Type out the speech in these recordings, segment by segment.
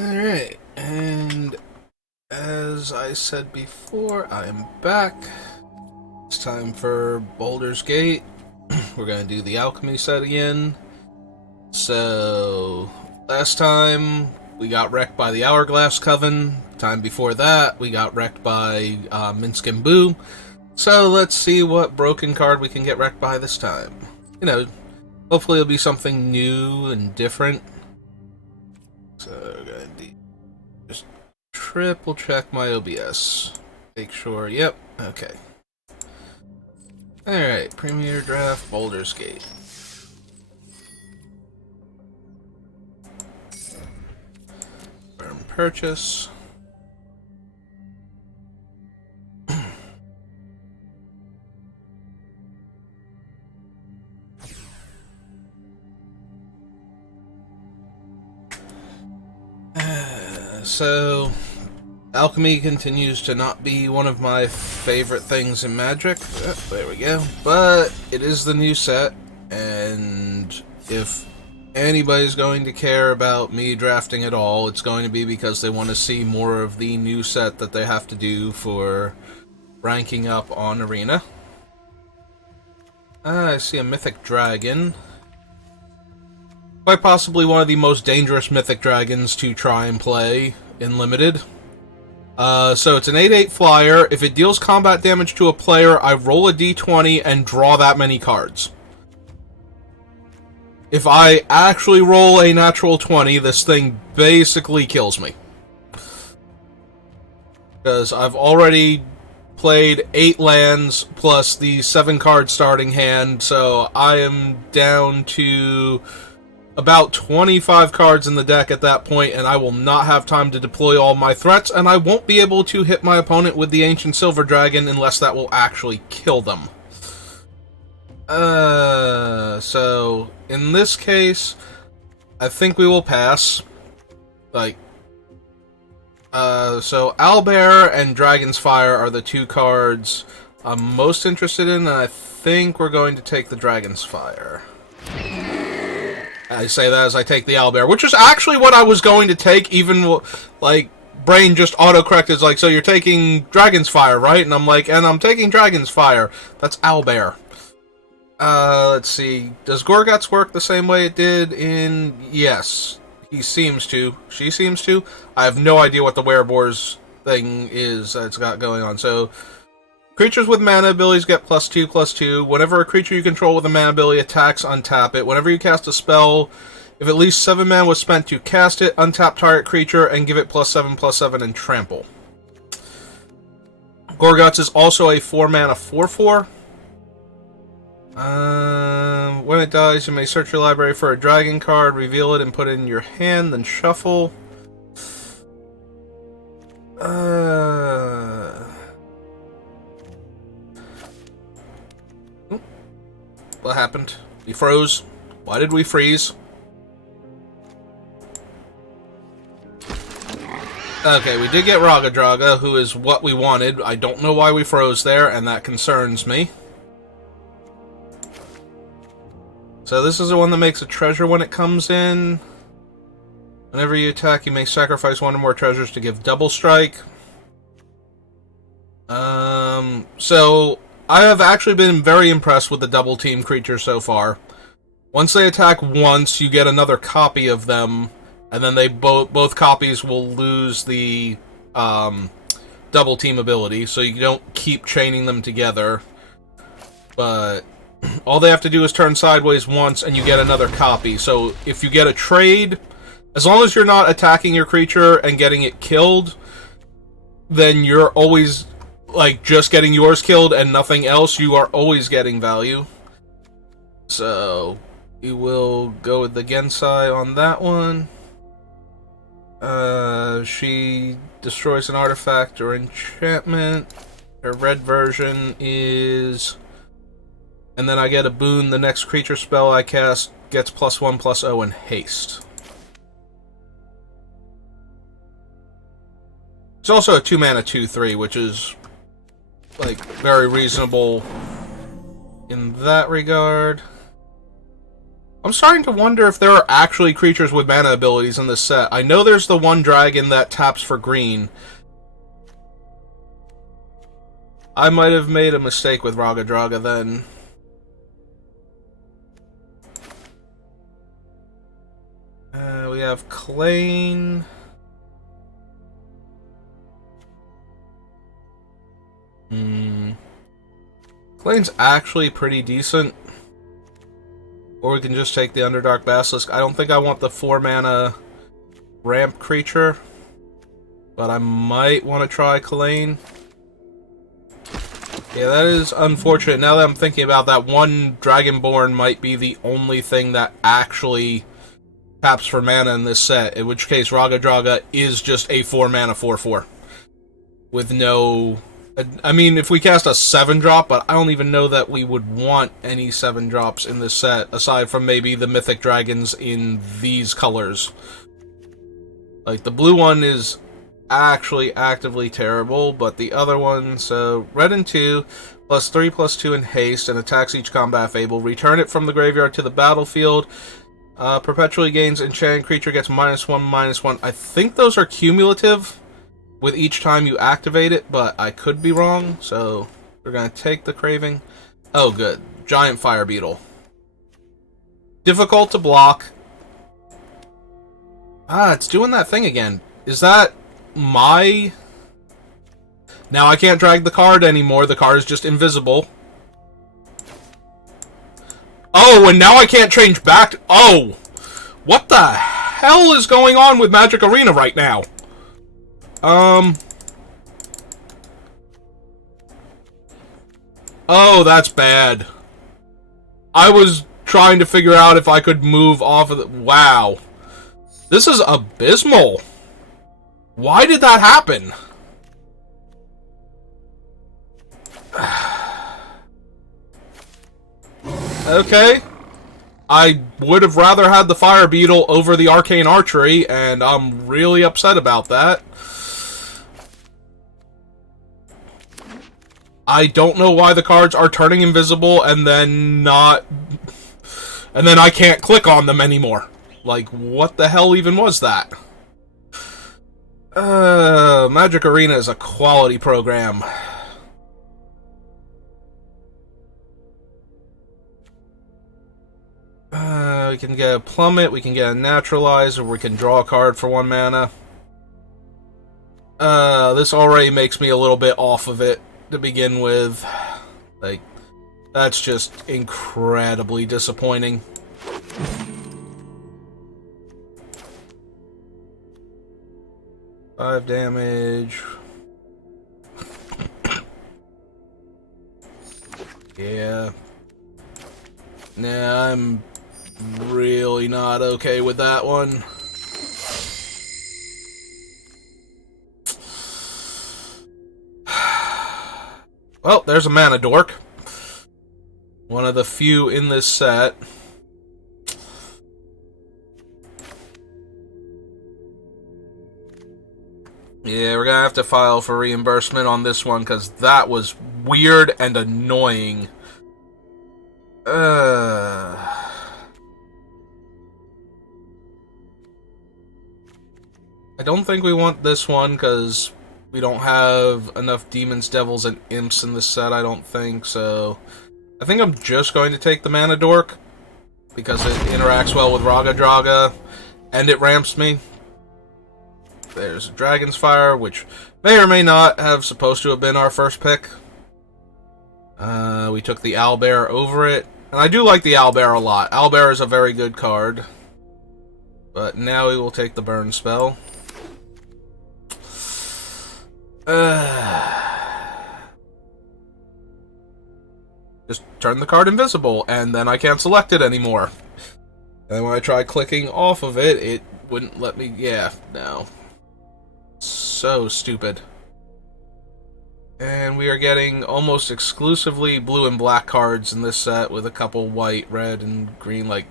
Alright, and as I said before, I am back. It's time for Baldur's Gate. We're gonna do the Alchemy set again. So, last time we got wrecked by the Hourglass Coven. Time before that, we got wrecked by Minsk and Boo. So, let's see what broken card we can get wrecked by this time. You know, hopefully it'll be something new and different. So, we're gonna do just triple check my OBS. Make sure, yep, okay. Alright, Premier Draft, Baldur's Gate. Firm purchase. So, Alchemy continues to not be one of my favorite things in Magic. Oh, there we go. But it is the new set, and if anybody's going to care about me drafting at all, it's going to be because they want to see more of the new set that they have to do for ranking up on Arena. I see a Mythic Dragon. Quite possibly one of the most dangerous Mythic Dragons to try and play in Limited. So it's an 8/8 flyer. If it deals combat damage to a player, I roll a d20 and draw that many cards. If I actually roll a natural 20, this thing basically kills me. Because I've already played 8 lands plus the 7-card starting hand, so I am down to about 25 cards in the deck at that point, and I will not have time to deploy all my threats, and I won't be able to hit my opponent with the Ancient Silver Dragon unless that will actually kill them. So, in this case, I think we will pass. So Owlbear and Dragon's Fire are the 2 cards I'm most interested in, and I think we're going to take the Dragon's Fire. I say that as I take the Owlbear, which is actually what I was going to take, even, like, brain just auto-corrected, like, so you're taking Dragon's Fire, right? And I'm like, and I'm taking Dragon's Fire. That's Owlbear. Let's see. Does Gorguts work the same way it did in... Yes. He seems to. She seems to. I have no idea what the Wereboar's thing is that's got going on. So, creatures with mana abilities get +2/+2. Whenever a creature you control with a mana ability attacks, untap it. Whenever you cast a spell, if at least 7 mana was spent to cast it, untap target creature and give it +7/+7 and trample. Gorguts is also a 4-mana 4/4. When it dies, you may search your library for a dragon card, reveal it, and put it in your hand, then shuffle. What happened? We froze. Why did we freeze? Okay, we did get Raga Draga, who is what we wanted. I don't know why we froze there, and that concerns me. So this is the one that makes a treasure when it comes in. Whenever you attack, you may sacrifice 1 or more treasures to give double strike. So I have actually been very impressed with the double team creature so far. Once they attack once, you get another copy of them, and then they both copies will lose the double team ability, so you don't keep chaining them together. But all they have to do is turn sideways once, and you get another copy. So if you get a trade, as long as you're not attacking your creature and getting it killed, then you're always, like, just getting yours killed and nothing else. You are always getting value. So we will go with the Gensai on that one. She destroys an artifact or enchantment. Her red version is... And then I get a boon. The next creature spell I cast gets +1/+0 and haste. It's also a 2-mana 2/3, which is, like, very reasonable in that regard. I'm starting to wonder if there are actually creatures with mana abilities in this set. I know there's the one dragon that taps for green. I might have made a mistake with Raga Draga then. We have Klain. Klain's actually pretty decent. Or we can just take the Underdark Basilisk. I don't think I want the 4-mana ramp creature. But I might want to try Klain. Yeah, that is unfortunate. Now that I'm thinking about that, one Dragonborn might be the only thing that actually taps for mana in this set. In which case, Raga Draga is just a 4-mana 4/4. With no... I mean, if we cast a 7-drop, but I don't even know that we would want any 7-drops in this set, aside from maybe the Mythic Dragons in these colors. Like, the blue one is actually actively terrible, but the other one, so red and 2, +3/+2 in haste, and attacks each combat fable. Return it from the graveyard to the battlefield. Perpetually gains enchanted creature, gets -1/-1. I think those are cumulative with each time you activate it, but I could be wrong, so we're going to take the Craving. Oh, good. Giant Fire Beetle. Difficult to block. Ah, it's doing that thing again. Is that my... Now I can't drag the card anymore. The card is just invisible. Oh, and now I can't change back to... Oh! What the hell is going on with Magic Arena right now? Oh, that's bad. I was trying to figure out if I could move off of the... Wow. This is abysmal. Why did that happen? Okay. I would have rather had the Fire Beetle over the Arcane Archery, and I'm really upset about that. I don't know why the cards are turning invisible and then not... And then I can't click on them anymore. Like, what the hell even was that? Magic Arena is a quality program. We can get a Plummet, we can get a Naturalize, or we can draw a card for 1 mana. This already makes me a little bit off of it to begin with. Like, that's just incredibly disappointing. Five damage. Yeah. Nah, I'm really not okay with that one. Well, there's a mana dork. One of the few in this set. Yeah, we're gonna have to file for reimbursement on this one, because that was weird and annoying. I don't think we want this one, because we don't have enough Demons, Devils, and Imps in this set, I don't think, so... I think I'm just going to take the Mana Dork, because it interacts well with Raga Draga, and it ramps me. There's Dragon's Fire, which may or may not have supposed to have been our first pick. We took the Owlbear over it. And I do like the Owlbear a lot. Owlbear is a very good card. But now we will take the Burn spell. Just turn the card invisible, and then I can't select it anymore. And then when I tried clicking off of it, it wouldn't let me... Yeah, no. So stupid. And we are getting almost exclusively blue and black cards in this set, with a couple white, red, and green. Like,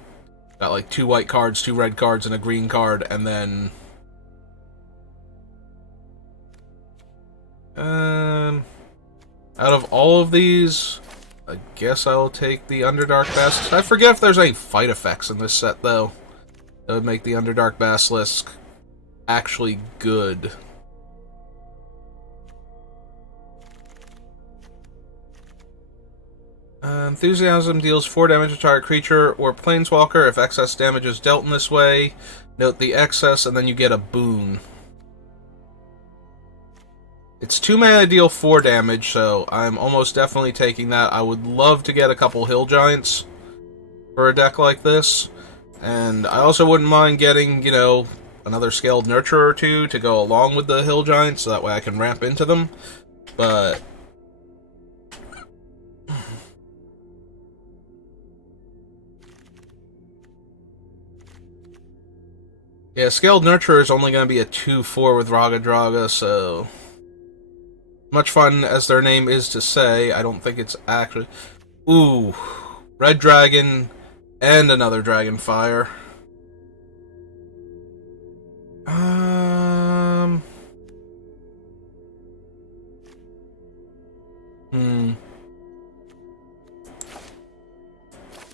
got like 2 white cards, 2 red cards, and a green card, and then... out of all of these, I guess I'll take the Underdark Basilisk. I forget if there's any fight effects in this set, though. That would make the Underdark Basilisk actually good. Enthusiasm deals 4 damage to target creature or planeswalker if excess damage is dealt in this way. Note the excess, and then you get a boon. It's 2 mana to deal 4 damage, so I'm almost definitely taking that. I would love to get a couple Hill Giants for a deck like this. And I also wouldn't mind getting, you know, another Scaled Nurture or 2 to go along with the Hill Giants, so that way I can ramp into them. But yeah, Scaled Nurture is only going to be a 2/4 with Raga Draga, so much fun as their name is to say, I don't think it's actually... Ooh, Red Dragon and another Dragonfire. I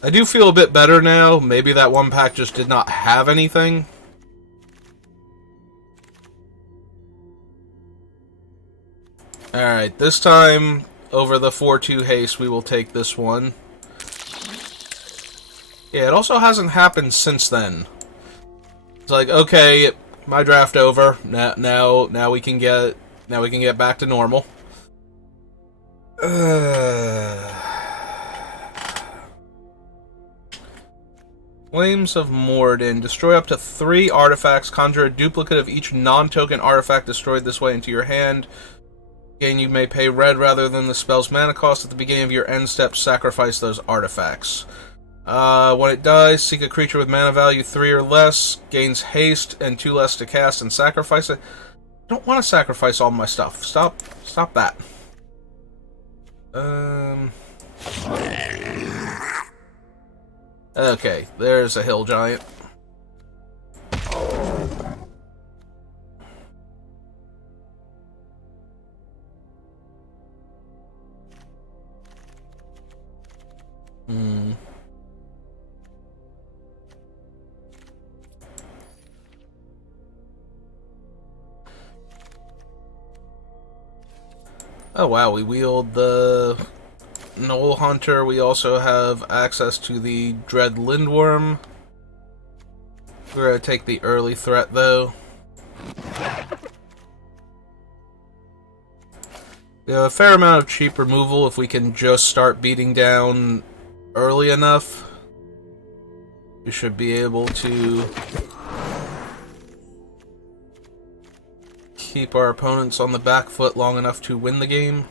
do feel a bit better now. Maybe that one pack just did not have anything. Alright, this time, over the 4/2 haste, we will take this one. Yeah, it also hasn't happened since then. It's like, okay, my draft over. Now we can get back to normal. Flames of Morden. Destroy up to 3 artifacts. Conjure a duplicate of each non-token artifact destroyed this way into your hand. Again, you may pay red rather than the spell's mana cost. At the beginning of your end step, sacrifice those artifacts. When it dies, seek a creature with mana value 3 or less, gains haste and 2 less to cast, and sacrifice it. I don't want to sacrifice all my stuff. Stop that. Okay, there's a Hill Giant. Oh wow, we wield the Knoll Hunter. We also have access to the Dread Lindworm. We're going to take the early threat, though. We have a fair amount of cheap removal if we can just start beating down early enough. We should be able to keep our opponents on the back foot long enough to win the game.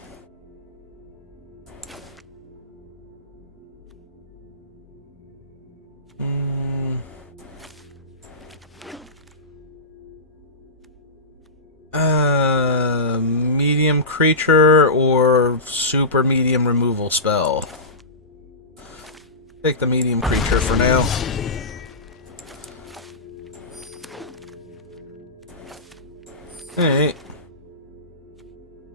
Medium creature or super medium removal spell. Take the medium creature for now. Hey,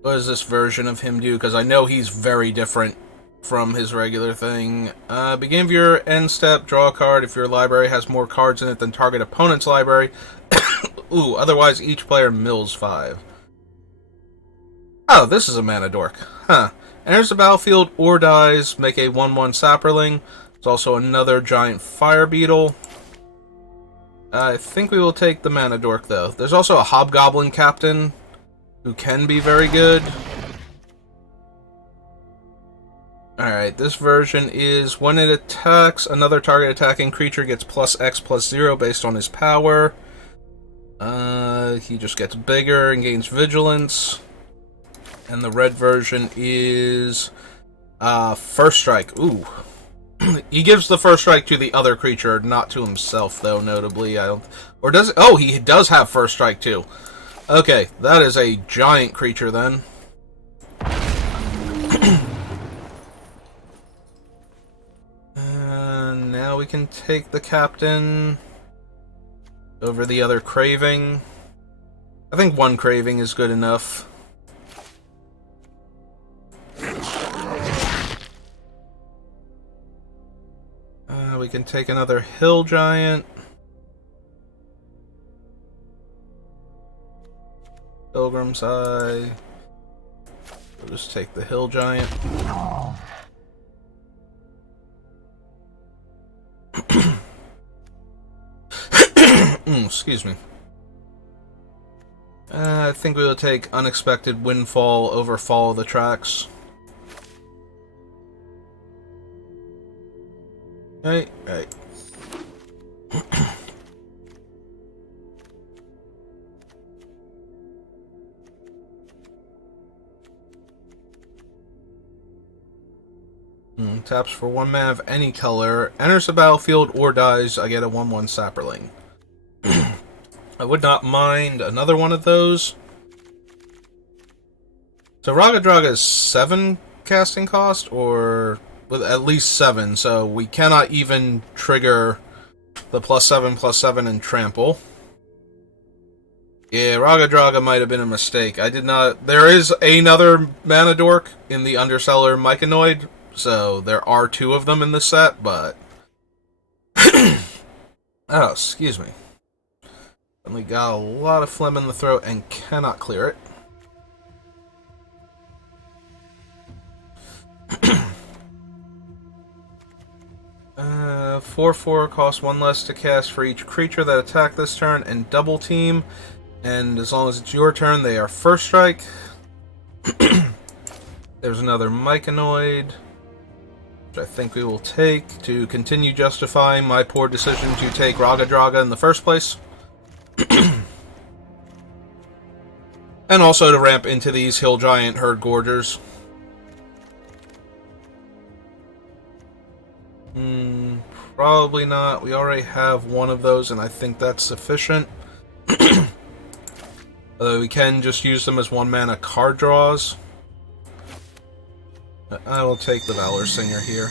what does this version of him do? Because I know he's very different from his regular thing. Beginning of your end step, draw a card. If your library has more cards in it than target opponent's library. Ooh, otherwise each player mills 5. Oh, this is a mana dork. Huh. Enters the battlefield or dies, make a 1/1 sapperling. There's also another giant fire beetle. I think we will take the mana dork, though. There's also a hobgoblin captain, who can be very good. Alright, this version is when it attacks, another target attacking creature gets +X/+0 based on his power. He just gets bigger and gains vigilance. And the red version is first strike. Ooh. He gives the first strike to the other creature, not to himself, though, notably. I don't... Or does it? Oh, he does have first strike, too. Okay, that is a giant creature, then. And now we can take the captain over the other craving. I think one craving is good enough. can take another hill giant. Pilgrim's Eye. We'll just take the hill giant. Excuse me. I think we will take Unexpected Windfall over Follow the Tracks. Right. Taps for 1 mana of any color. Enters the battlefield or dies. I get a 1/1 Sapperling. I would not mind another one of those. So Raga Draga is 7 casting cost, or with at least 7, so we cannot even trigger the +7/+7 and trample. Yeah, Raga Draga might have been a mistake. I did not... There is another mana dork in the Underseller Myconoid, so there are 2 of them in the set, but... Oh, excuse me. Only got a lot of phlegm in the throat and cannot clear it. 4/4 costs 1 less to cast for each creature that attack this turn and double team. And as long as it's your turn, they are first strike. There's another Myconoid, which I think we will take to continue justifying my poor decision to take Raga Draga in the first place. And also to ramp into these Hill Giant Herd Gorgers. Probably not. We already have one of those, and I think that's sufficient. Although we can just use them as 1 mana card draws. I will take the Valor Singer here.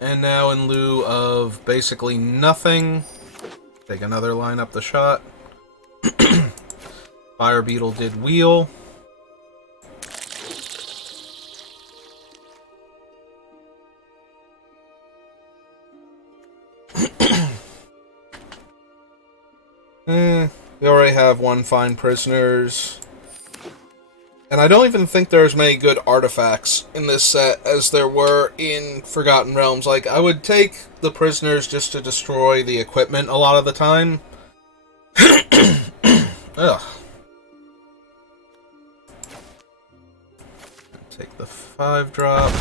And now in lieu of basically nothing, take another line up the shot. Fire Beetle did wheel. We already have 1 Fine Prisoners. And I don't even think there's many good artifacts in this set as there were in Forgotten Realms. Like, I would take the Prisoners just to destroy the equipment a lot of the time. Ugh. Take the 5-drop.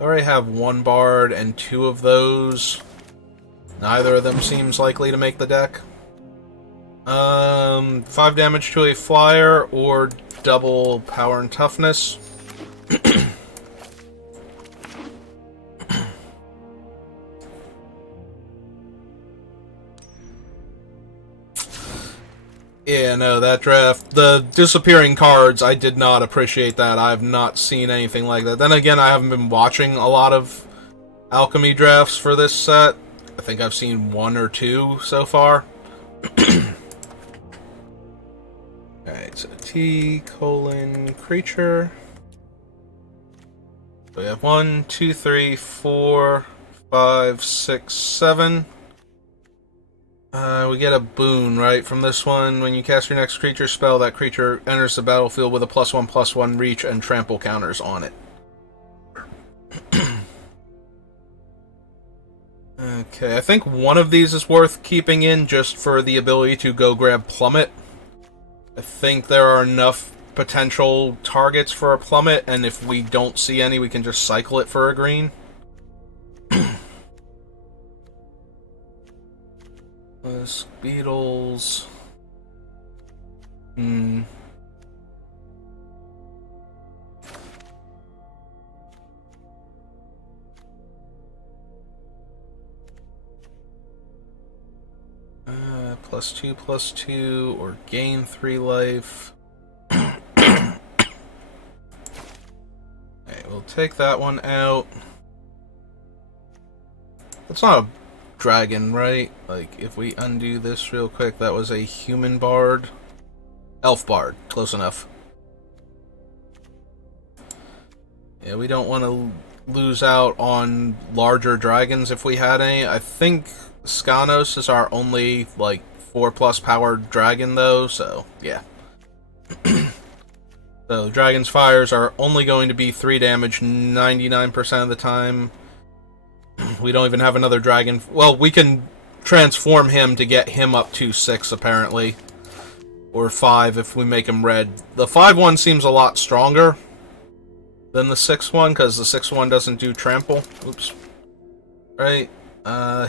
I already have 1 Bard and 2 of those. Neither of them seems likely to make the deck. 5 damage to a flyer or double power and toughness. Yeah, no, that draft, the disappearing cards, I did not appreciate that. I have not seen anything like that. Then again, I haven't been watching a lot of Alchemy drafts for this set. I think I've seen 1 or 2 so far. Alright, so T, creature. So we have 1, 2, 3, 4, 5, 6, 7. We get a boon, right, from this one. When you cast your next creature spell, that creature enters the battlefield with a +1/+1 reach and trample counters on it. Okay, I think one of these is worth keeping in just for the ability to go grab Plummet. I think there are enough potential targets for a Plummet, and if we don't see any, we can just cycle it for a green. Beetles. +2/+2, or gain 3 life. Okay, we'll take that one out. That's not a dragon, right? Like, if we undo this real quick, that was a human bard. Elf bard, close enough. Yeah, we don't want to lose out on larger dragons if we had any. I think Skanos is our only, like, 4+ powered dragon, though, so, yeah. So, Dragon's Fires are only going to be 3 damage 99% of the time. We don't even have another dragon. Well, we can transform him to get him up to 6, apparently. Or 5 if we make him red. The 5 one seems a lot stronger than the 6 one, because the 6 one doesn't do trample. Oops. Right.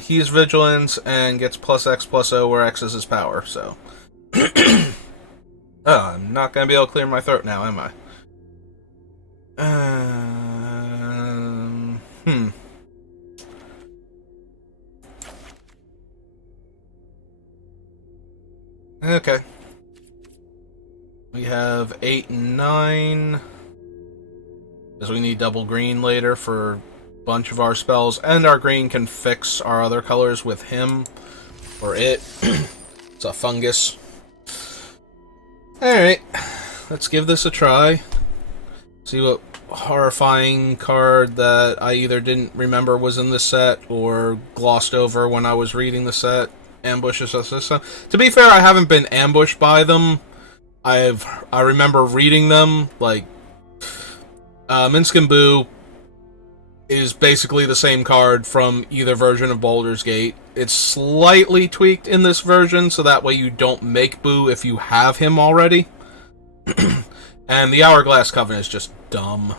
He's Vigilance and gets +X+O, where X is his power, so. Oh, I'm not going to be able to clear my throat now, am I? Okay. We have 8 and 9. Because we need double green later for a bunch of our spells. And our green can fix our other colors with him. Or it. It's a fungus. Alright. Let's give this a try. See what horrifying card that I either didn't remember was in the set or glossed over when I was reading the set ambushes us this time. To be fair, I haven't been ambushed by them. I remember reading them, like, Minsc & Boo is basically the same card from either version of Baldur's Gate. It's slightly tweaked in this version, so that way you don't make Boo if you have him already. And the Hourglass Covenant is just dumb.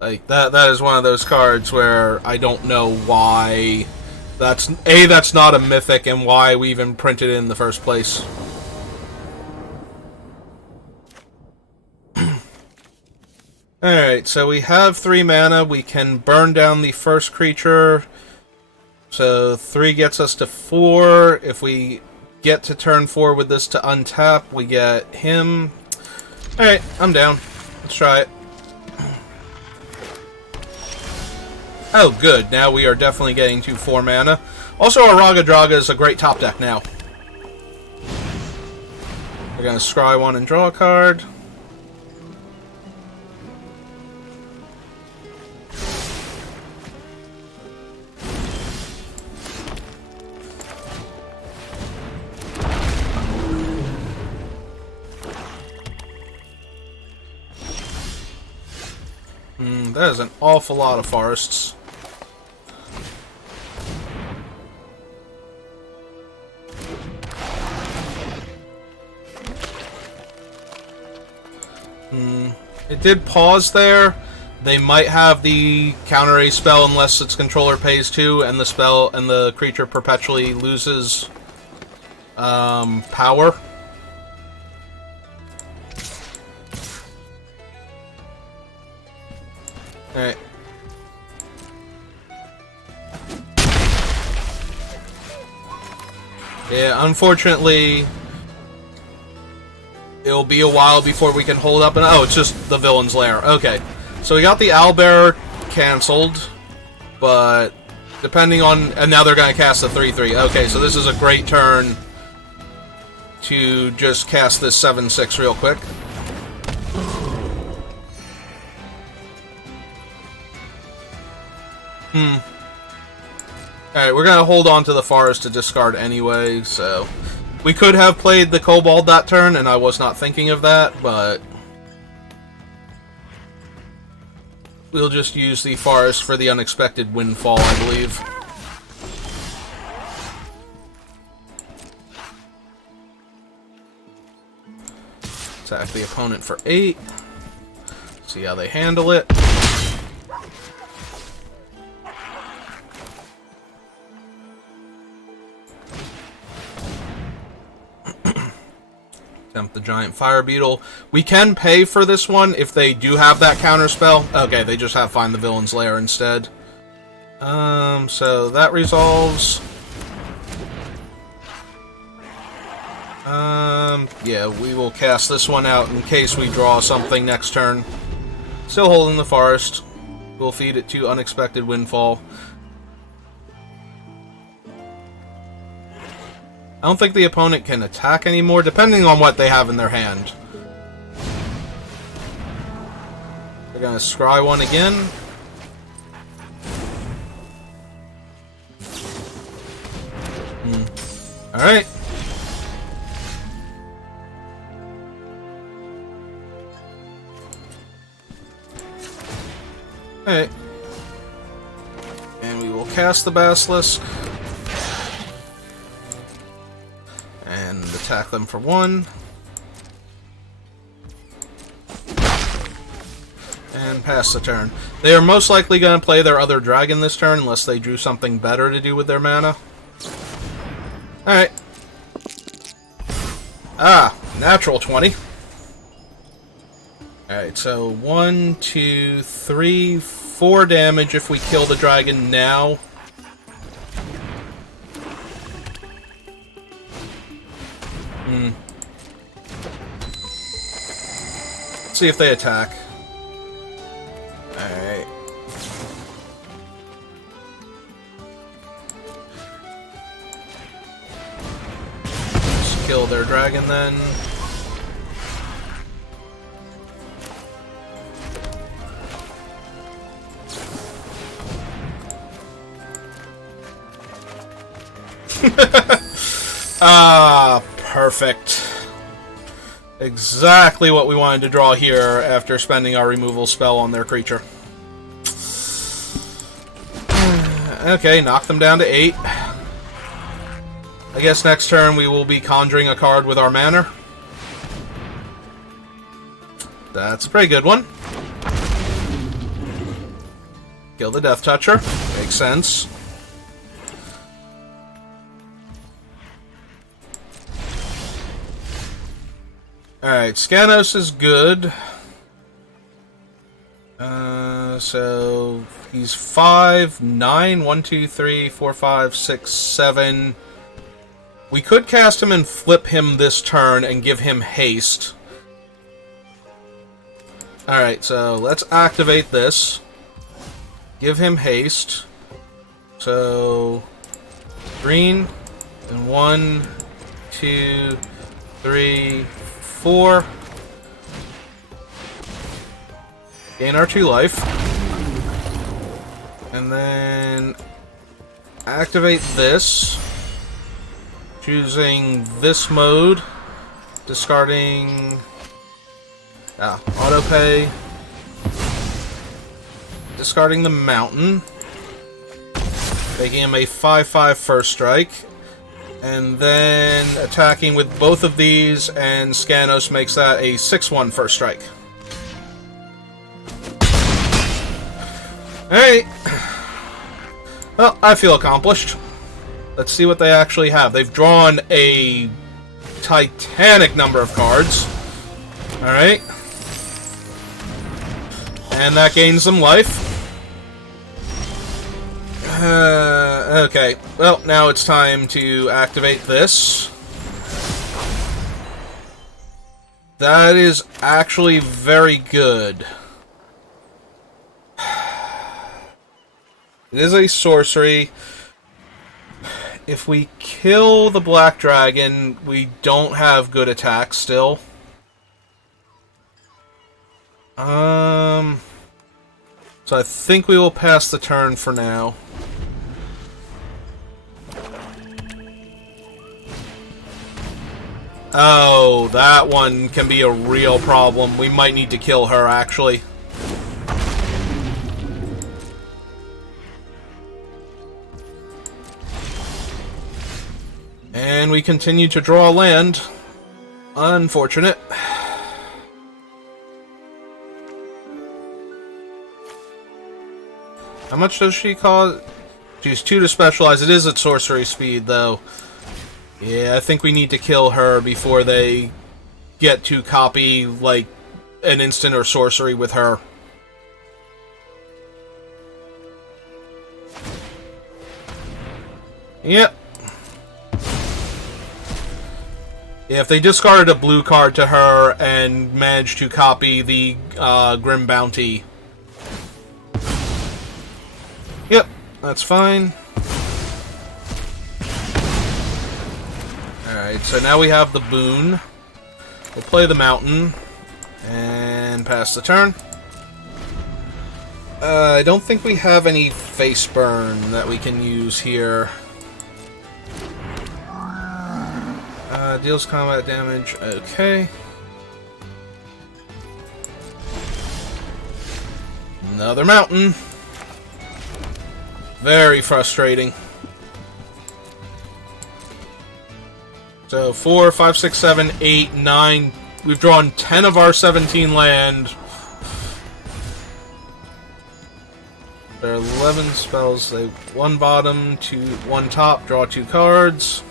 Like, that is one of those cards where I don't know why that's not a mythic, and why we even printed it in the first place. Alright, so we have 3 mana. We can burn down the first creature. So 3 gets us to 4. If we get to turn 4 with this to untap, we get him. Alright, I'm down. Let's try it. Oh, good. Now we are definitely getting to 4 mana. Also, our Raga Draga is a great top deck now. We're going to scry 1 and draw a card. That is an awful lot of forests. It did pause there. They might have the counter a spell unless its controller pays 2, and the spell and the creature perpetually loses power. Alright. Yeah, unfortunately, it'll be a while before we can hold up. And oh, it's just the Villain's Lair. Okay, so we got the Owlbear canceled, but depending on... And now they're going to cast the 3/3. Okay, so this is a great turn to just cast this 7/6 real quick. Alright, we're going to hold on to the forest to discard anyway, so... We could have played the Kobold that turn, and I was not thinking of that, but... We'll just use the forest for the unexpected windfall, I believe. Attack the opponent for 8. See how they handle it. Tempt the giant fire beetle. We can pay for this one if they do have that counter spell. Okay, they just have find the Villain's Lair instead. So that resolves. Yeah, we will cast this one out in case we draw something next turn. Still holding the forest. We'll feed it to unexpected windfall. I don't think the opponent can attack anymore, depending on what they have in their hand. We're gonna scry one again. Alright. Alright. And we will cast the Basilisk. And attack them for 1. And pass the turn. They are most likely going to play their other dragon this turn, unless they drew something better to do with their mana. Alright. Ah, natural 20. Alright, so 1, 2, 3, 4 damage if we kill the dragon now. Let's see if they attack. Alright. Just kill their dragon then. Ah, perfect. Exactly what we wanted to draw here after spending our removal spell on their creature. Okay, knock them down to 8. I guess next turn we will be conjuring a card with our mana. That's a pretty good one. Kill the Death Toucher. Makes sense. Alright, Skanos is good. So he's 5, 9, 1, 2, 3, 4, 5, 6, 7. We could cast him and flip him this turn and give him haste. Alright, so let's activate this. Give him haste. So green and 1, 2, 3, 4. Gain our 2 life. And then activate this. Choosing this mode. Discarding autopay. Discarding the mountain. Making him a 5/5 first strike. And then attacking with both of these, and Skanos makes that a 6/1 first strike. Alright. Well, I feel accomplished. Let's see what they actually have. They've drawn a titanic number of cards. Alright. And that gains them life. Okay, well, now it's time to activate this. That is actually very good. It is a sorcery. If we kill the black dragon, we don't have good attack still. So I think we will pass the turn for now. Oh, that one can be a real problem. We might need to kill her, actually. And we continue to draw land. Unfortunate. How much does she cost? She's 2 to specialize. It is at sorcery speed, though. Yeah, I think we need to kill her before they get to copy, like, an instant or sorcery with her. Yep. Yeah, if they discarded a blue card to her and managed to copy the Grim Bounty. Yep, that's fine. Alright, so now we have the boon. We'll play the mountain and pass the turn. I don't think we have any face burn that we can use here. Deals combat damage. Okay. Another mountain. Very frustrating. So 4, 5, 6, 7, 8, 9. We've drawn 10 of our 17 land. There are 11 spells. They 1 bottom, 1 top, draw 2 cards.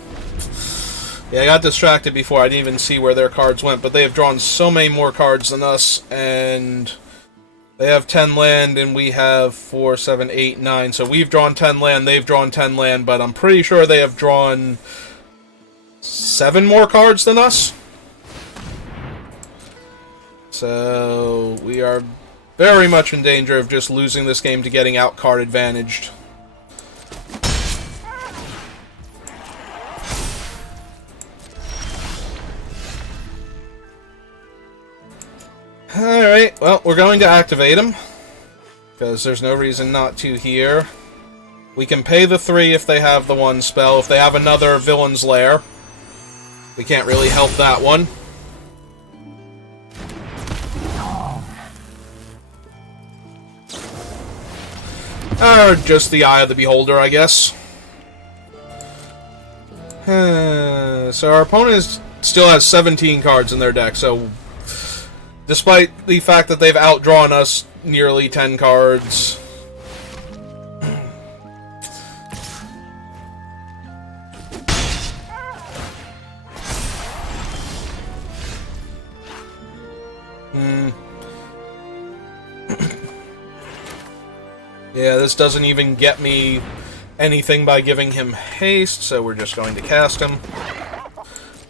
Yeah, I got distracted before. I didn't even see where their cards went, but they have drawn so many more cards than us, and they have 10 land, and we have 4, 7, 8, 9. So we've drawn 10 land, they've drawn 10 land, but I'm pretty sure they have drawn 7 more cards than us. So we are very much in danger of just losing this game to getting out card advantaged. Alright, well, we're going to activate him, because there's no reason not to here. We can pay the 3 if they have the 1 spell. If they have another Villain's Lair, we can't really help that one. Or just the Eye of the Beholder, I guess. So our opponent still has 17 cards in their deck, so despite the fact that they've outdrawn us nearly 10 cards. Yeah, this doesn't even get me anything by giving him haste, so we're just going to cast him.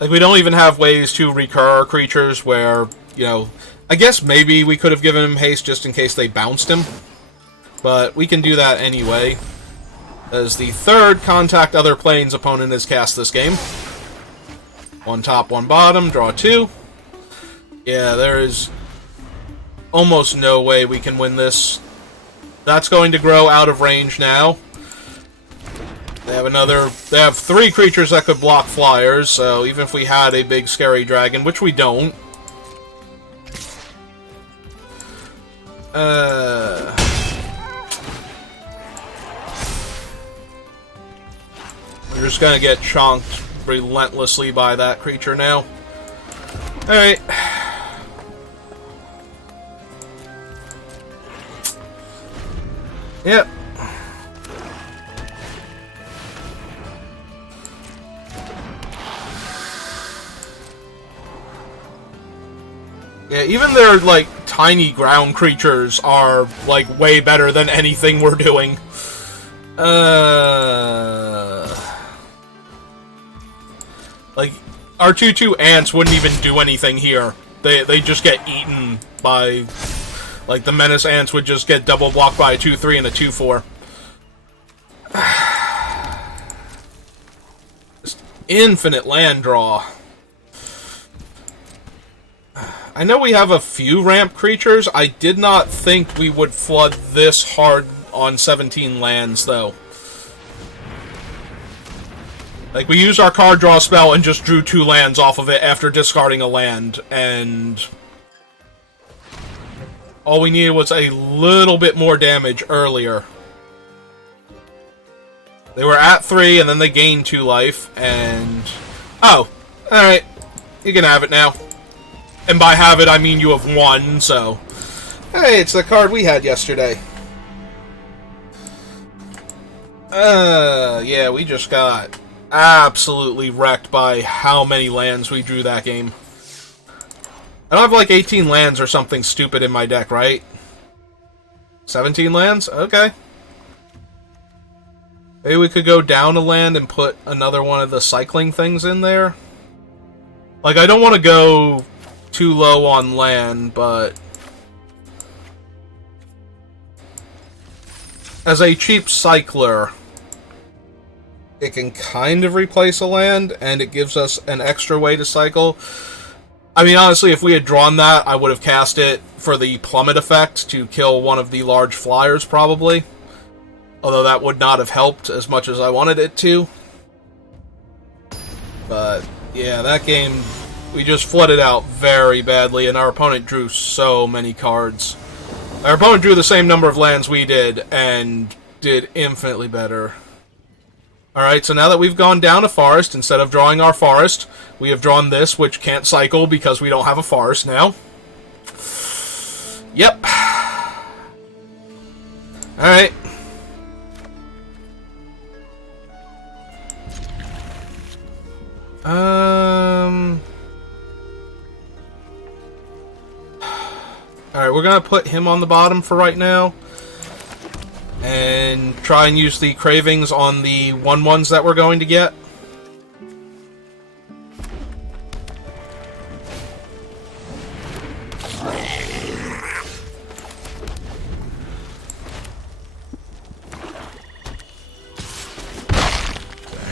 Like, we don't even have ways to recur our creatures where, you know, I guess maybe we could have given him haste just in case they bounced him. But we can do that anyway. As the 3rd Contact Other Planes opponent has cast this game. 1 top, 1 bottom, draw 2. Yeah, there is almost no way we can win this. That's going to grow out of range now. They have 3 creatures that could block flyers, so even if we had a big scary dragon, which we don't. We're just gonna get chonked relentlessly by that creature now. Alright. Yep. Yeah, even their, like, tiny ground creatures are, like, way better than anything we're doing. Like, our 2/2 ants wouldn't even do anything here. They just get eaten by... Like, the Menace Ants would just get double blocked by a 2/3 and a 2/4. Just infinite land draw. I know we have a few ramp creatures. I did not think we would flood this hard on 17 lands, though. Like, we used our card draw spell and just drew 2 lands off of it after discarding a land, and all we needed was a little bit more damage earlier. They were at 3, and then they gained 2 life, and... Oh, alright. You can have it now. And by have it, I mean you have won, so... Hey, it's the card we had yesterday. Yeah, we just got absolutely wrecked by how many lands we drew that game. I don't have like 18 lands or something stupid in my deck, right? 17 lands? Okay. Maybe we could go down a land and put another one of the cycling things in there. Like, I don't want to go too low on land, but as a cheap cycler, it can kind of replace a land, and it gives us an extra way to cycle. I mean, honestly, if we had drawn that, I would have cast it for the plummet effect to kill one of the large flyers, probably. Although that would not have helped as much as I wanted it to. But, yeah, that game, we just flooded out very badly, and our opponent drew so many cards. Our opponent drew the same number of lands we did, and did infinitely better. Alright, so now that we've gone down a forest, instead of drawing our forest, we have drawn this, which can't cycle because we don't have a forest now. Yep. Alright. Alright, we're gonna put him on the bottom for right now. And try and use the cravings on the 1/1s that we're going to get.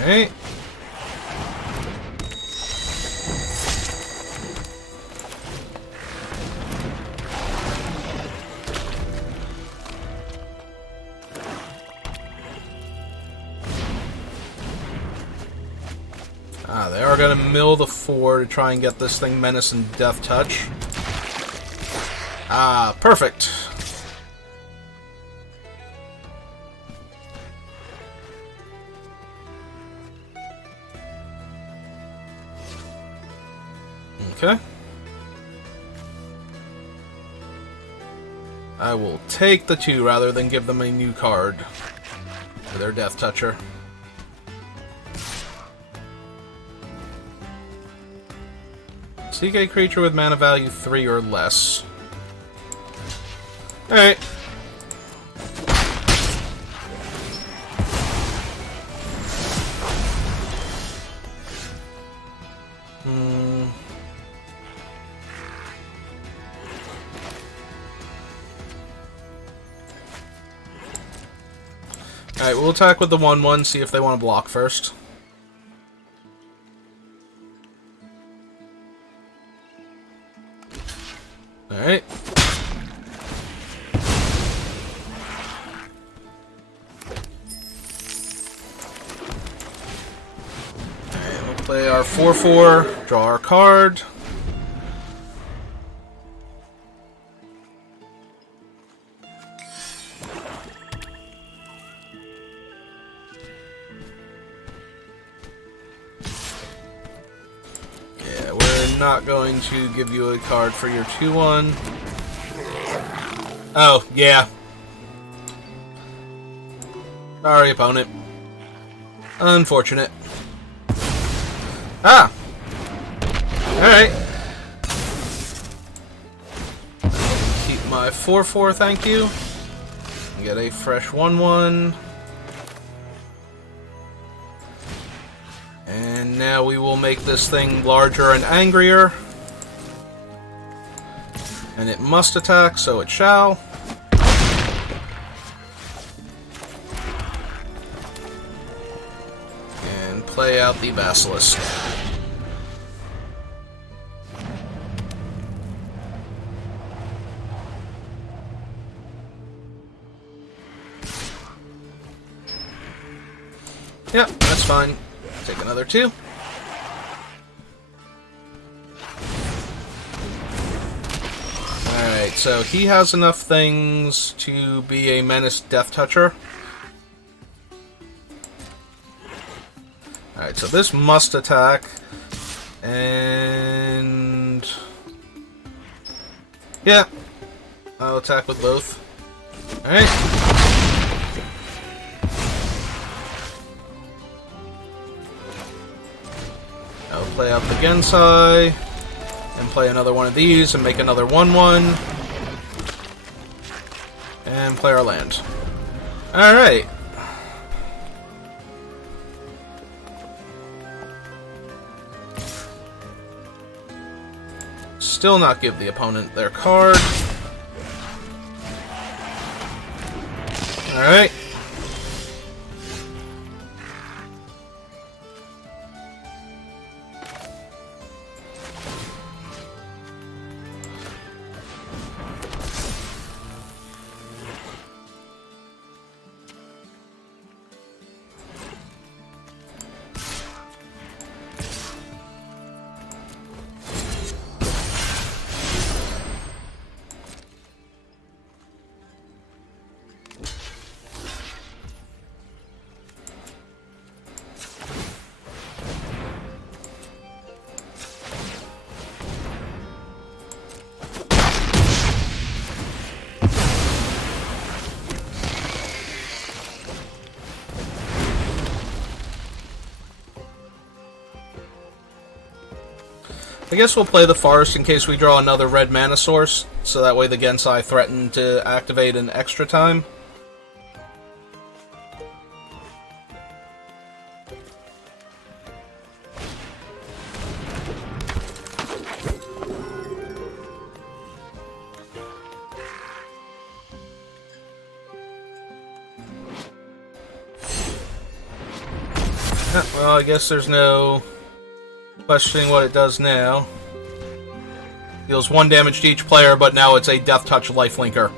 Alright. They are going to mill the 4 to try and get this thing Menace and Death Touch. Perfect. Okay. I will take the 2 rather than give them a new card for their Death Toucher. Seek a creature with mana value 3 or less. Alright. Alright, we'll attack with the 1/1, see if they want to block first. Alright. Alright, we'll play our 4/4, draw our card. Not going to give you a card for your 2/1. Oh, yeah. Sorry, opponent. Unfortunate. Ah! Alright. Keep my 4/4, thank you. Get a fresh 1/1. And now we will make this thing larger and angrier. And it must attack, so it shall. And play out the Basilisk. Yep, that's fine. Take another 2. Alright, so he has enough things to be a Menace Death Toucher. Alright, so this must attack. And... yeah. I'll attack with both. Alright. I'll play out the Gensai, and play another one of these, and make another 1/1, and play our land. Alright. Still not give the opponent their card. Alright. I guess we'll play the Forest in case we draw another red mana source, so that way the Gensai threaten to activate in extra time. Well, I guess there's no questioning what it does now. Deals 1 damage to each player, but now it's a Death Touch lifelinker.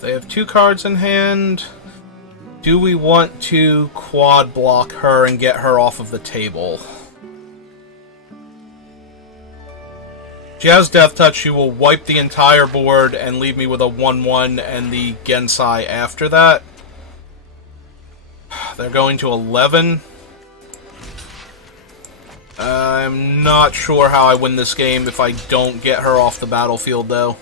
They have 2 cards in hand. Do we want to quad block her and get her off of the table? She has Death Touch. She will wipe the entire board and leave me with a 1/1 and the Gensai after that. They're going to 11. I'm not sure how I win this game if I don't get her off the battlefield, though.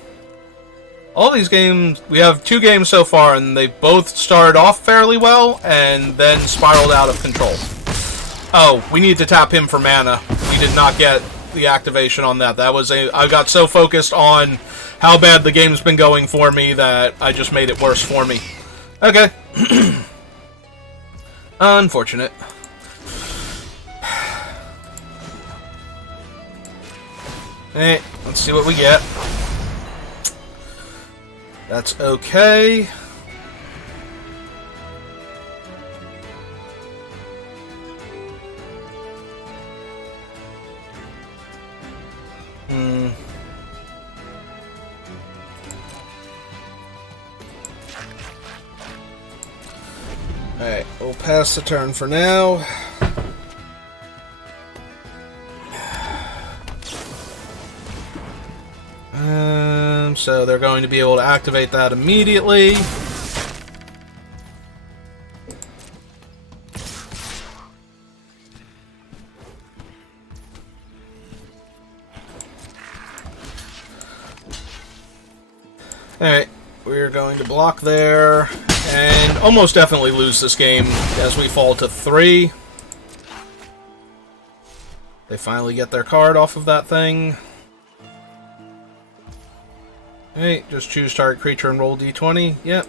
All these games, we have 2 games so far, and they both started off fairly well, and then spiraled out of control. Oh, we need to tap him for mana. We did not get the activation on that. I got so focused on how bad the game's been going for me that I just made it worse for me. Okay. Unfortunate. Hey, let's see what we get. That's okay. Alright, we'll pass the turn for now. So they're going to be able to activate that immediately. Alright, we're going to block there, and almost definitely lose this game as we fall to 3. They finally get their card off of that thing. Hey, just choose target creature and roll d20. Yep.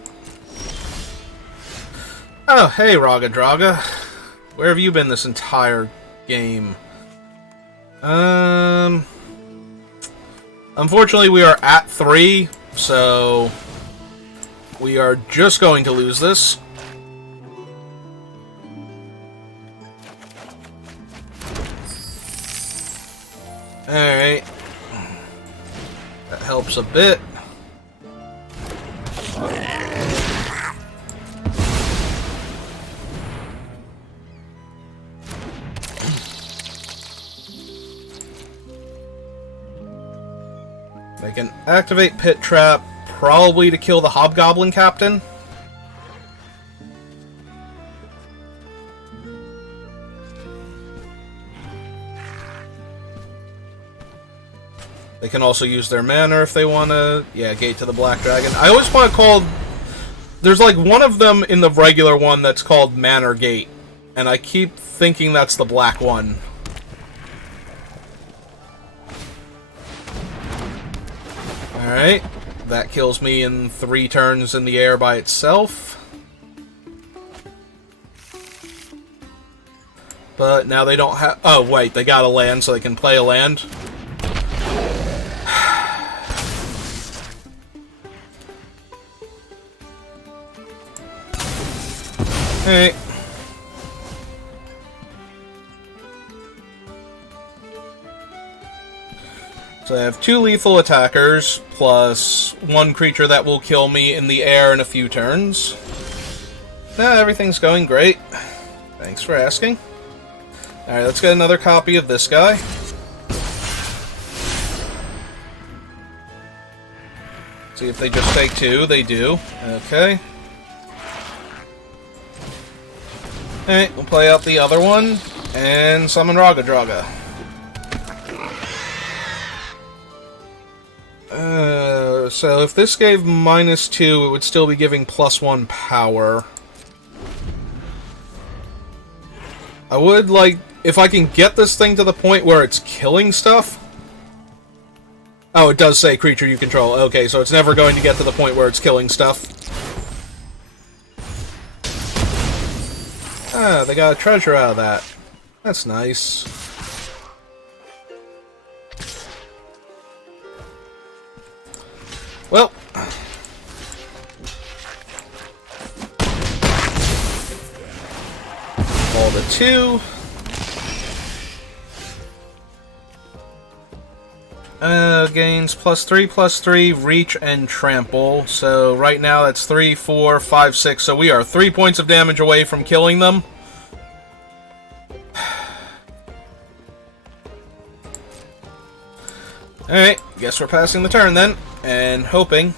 Oh, hey, Raga Draga. Where have you been this entire game? Unfortunately, we are at 3, so we are just going to lose this. Alright. That helps a bit. They can activate Pit Trap, probably to kill the Hobgoblin Captain. They can also use their mana if they want to. Yeah, Gate to the Black Dragon. I always want to call... There's like one of them in the regular one that's called Manor Gate, and I keep thinking that's the black one. Alright. That kills me in 3 turns in the air by itself. But now they don't have... Oh, wait, they got a land, so they can play a land. Alright. So I have 2 lethal attackers, plus 1 creature that will kill me in the air in a few turns. Everything's going great. Thanks for asking. Alright, let's get another copy of this guy. See if they just take 2. They do. Okay. Alright, we'll play out the other one, and summon Raga Draga. So if this gave -2, it would still be giving +1 power. I would like, if I can get this thing to the point where it's killing stuff. Oh, it does say creature you control. Okay, so it's never going to get to the point where it's killing stuff. Ah, they got a treasure out of that. That's nice. Well, all the 2. Gains +3/+3, reach, and trample. So right now that's 3, 4, 5, 6. So we are 3 points of damage away from killing them. Alright, guess we're passing the turn then. And hoping.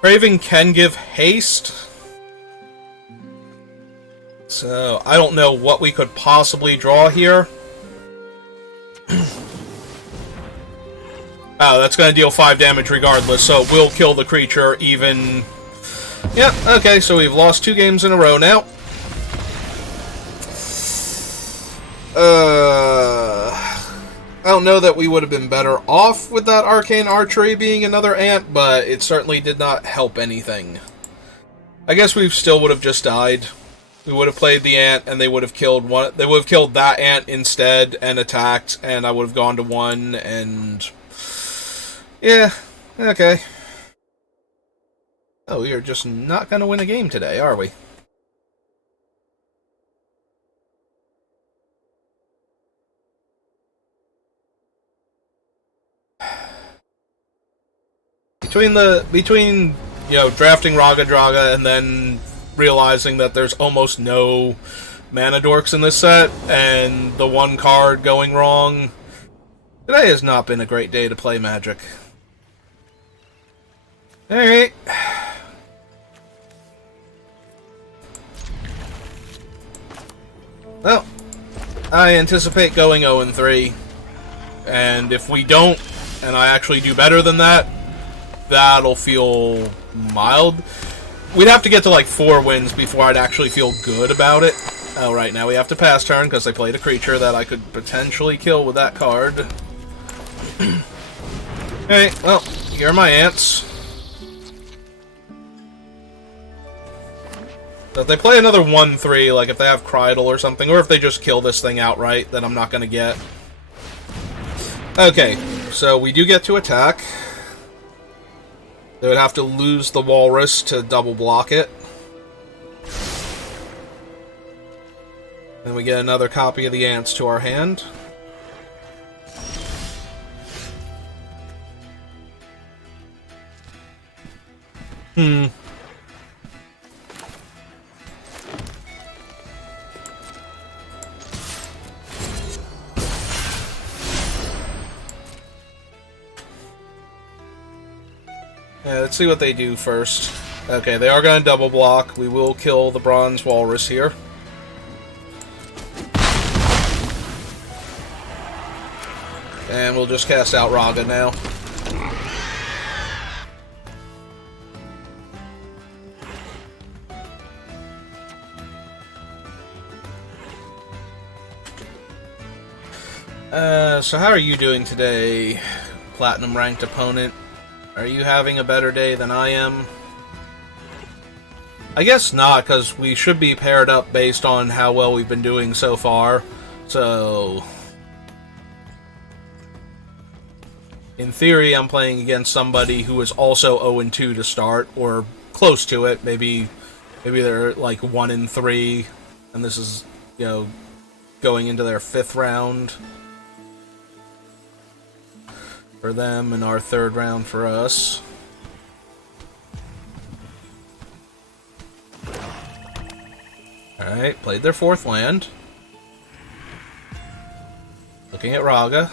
Craving can give haste. So, I don't know what we could possibly draw here. Oh, that's going to deal 5 damage regardless, so it will kill the creature even... Yep, okay, so we've lost 2 games in a row now. I don't know that we would have been better off with that Arcane Archery being another ant, but it certainly did not help anything. I guess we still would have just died. We would have played the ant, and they would have killed one. They would have killed that ant instead and attacked, and I would have gone to 1. And yeah, okay. Oh, we are just not going to win a game today, are we? Between you know, drafting Raga Draga and then realizing that there's almost no mana dorks in this set, and the 1 card going wrong, today has not been a great day to play Magic. Alright. Well, I anticipate going 0-3, and if we don't, and I actually do better than that, that'll feel mild. We'd have to get to like 4 wins before I'd actually feel good about it. Oh, right, now we have to pass turn because they played a creature that I could potentially kill with that card. Alright, well, here are my ants. So if they play another 1-3, like if they have Crydle or something, or if they just kill this thing outright, then I'm not going to get. Okay, so we do get to attack. They would have to lose the Walrus to double block it. Then we get another copy of the Ants to our hand. Yeah, let's see what they do first. Okay, they are going to double block. We will kill the Bronze Walrus here. And we'll just cast out Raga now. So how are you doing today, Platinum ranked opponent? Are you having a better day than I am? I guess not, because we should be paired up based on how well we've been doing so far. So, in theory, I'm playing against somebody who is also 0-2 to start, or close to it. Maybe they're like 1-3, and this is, you know, going into their 5th round for them, and our 3rd round for us. Alright, played their 4th land. Looking at Raga.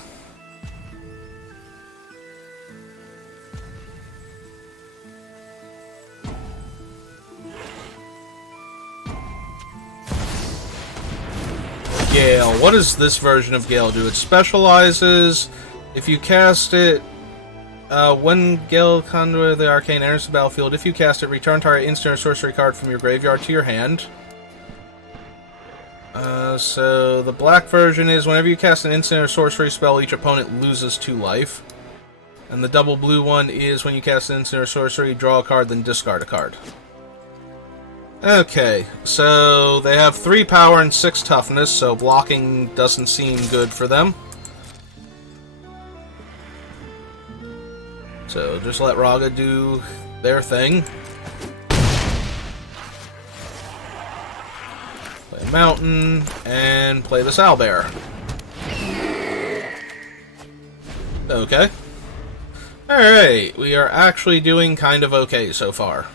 Gale. What does this version of Gale do? It specializes. If you cast it, when Gale Conduit of the Arcane enters the battlefield, if you cast it, return target instant or sorcery card from your graveyard to your hand. So the black version is whenever you cast an instant or sorcery spell, each opponent loses 2 life. And the double blue one is when you cast an instant or sorcery, draw a card, then discard a card. Okay, so they have 3 power and 6 toughness, so blocking doesn't seem good for them. So just let Raga do their thing. Play Mountain, and play this Owlbear. Okay. Alright, we are actually doing kind of okay so far.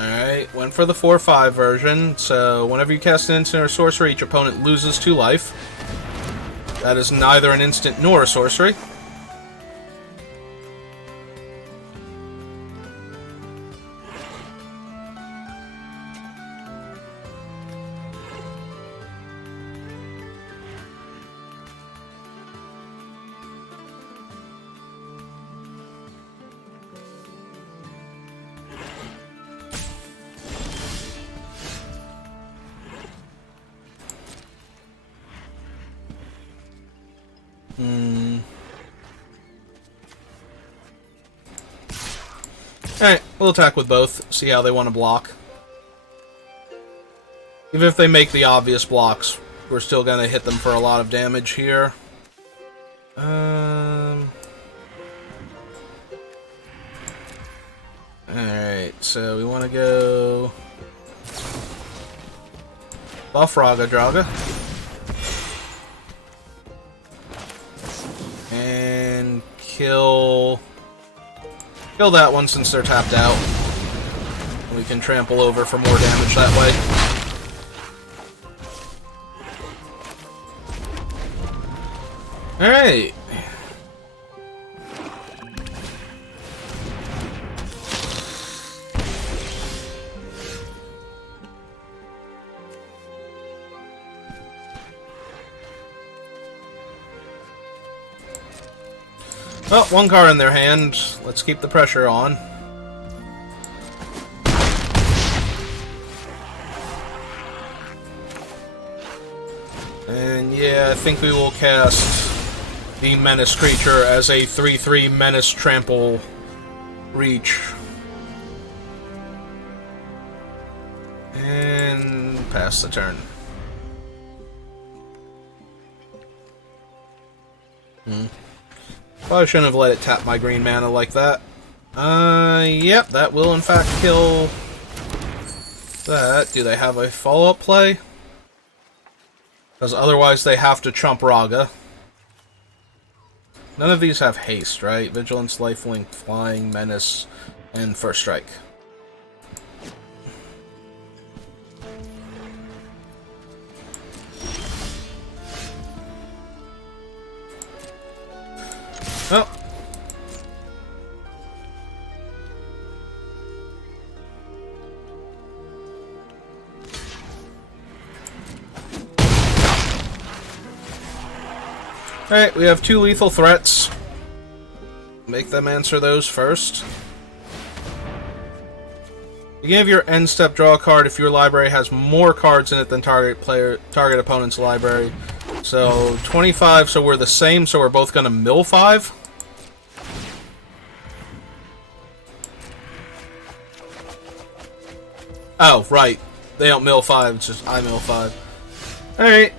Alright, went for the 4/5 version, so whenever you cast an instant or sorcery, each opponent loses 2 life. That is neither an instant nor a sorcery. Alright, we'll attack with both, see how they want to block. Even if they make the obvious blocks, we're still going to hit them for a lot of damage here. Alright, so we want to go buff Raga Draga. And kill that one since they're tapped out. We can trample over for more damage that way. Alright. Oh, 1 card in their hand. Let's keep the pressure on. And yeah, I think we will cast the Menace creature as a 3/3 Menace Trample Reach. And pass the turn. Probably shouldn't have let it tap my green mana like that. Yep, that will in fact kill that. Do they have a follow-up play? Because otherwise they have to chump Raga. None of these have haste, right? Vigilance, Lifelink, Flying, Menace, and First Strike. Oh. Alright, we have 2 lethal threats. Make them answer those first. Beginning of your end step, draw a card if your library has more cards in it than target opponent's library. So 25, so we're the same, so we're both gonna mill 5. Oh, right. They don't mill 5, it's just I mill 5. Alright.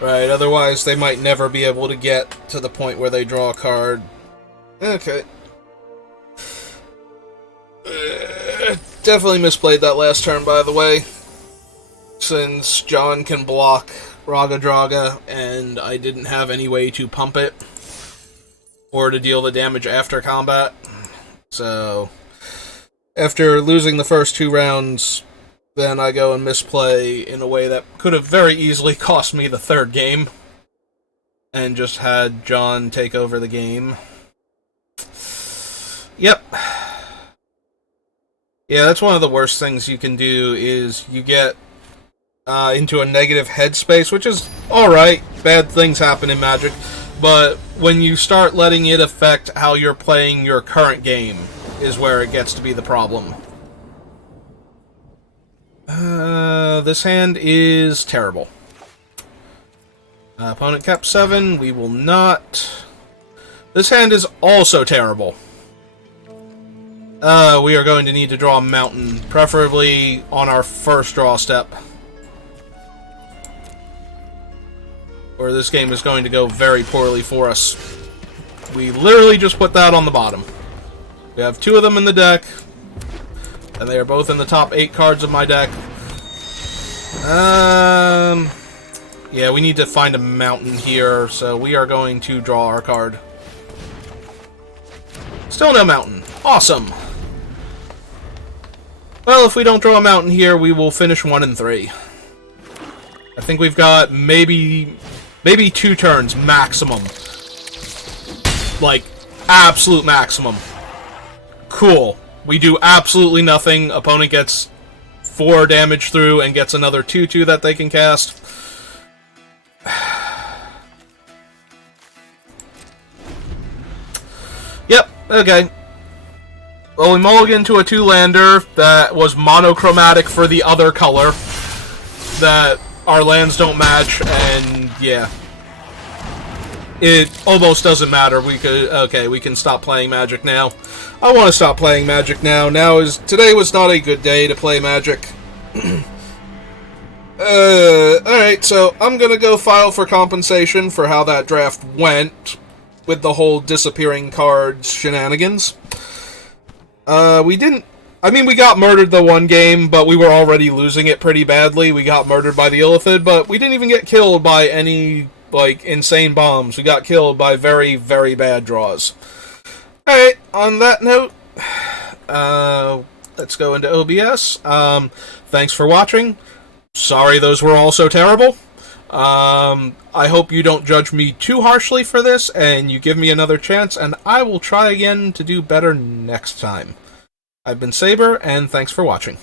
Right, otherwise they might never be able to get to the point where they draw a card. Okay. Definitely misplayed that last turn, by the way. Since John can block Raga Draga, and I didn't have any way to pump it. Or to deal the damage after combat. So, after losing the first 2 rounds, then I go and misplay in a way that could have very easily cost me the 3rd game. And just had John take over the game. Yep. Yeah, that's one of the worst things you can do, is you get into a negative headspace, which is alright. Bad things happen in Magic. But when you start letting it affect how you're playing your current game, is where it gets to be the problem. This hand is terrible. Opponent kept 7. We will not. This hand is also terrible. We are going to need to draw a mountain, preferably on our first draw step. Or this game is going to go very poorly for us. We literally just put that on the bottom. We have 2 of them in the deck. And they are both in the top 8 cards of my deck. Yeah, we need to find a mountain here, so we are going to draw our card. Still no mountain. Awesome! Well, if we don't draw a mountain here, we will finish 1 and 3. I think we've got maybe 2 turns maximum. Like, absolute maximum. Cool. We do absolutely nothing. Opponent gets 4 damage through and gets another 2/2 that they can cast. Yep, okay. Well, we mulligan to a 2-lander that was monochromatic for the other color. That our lands don't match, and yeah. It almost doesn't matter. We can stop playing Magic now. I want to stop playing Magic now. Today was not a good day to play Magic. Alright, so I'm gonna go file for compensation for how that draft went with the whole disappearing cards shenanigans. We got murdered the one game, but we were already losing it pretty badly. We got murdered by the Illithid, but we didn't even get killed by any, insane bombs. We got killed by very, very bad draws. Alright, on that note, let's go into OBS. Thanks for watching. Sorry those were all so terrible. I hope you don't judge me too harshly for this, and you give me another chance, and I will try again to do better next time. I've been Saber, and thanks for watching.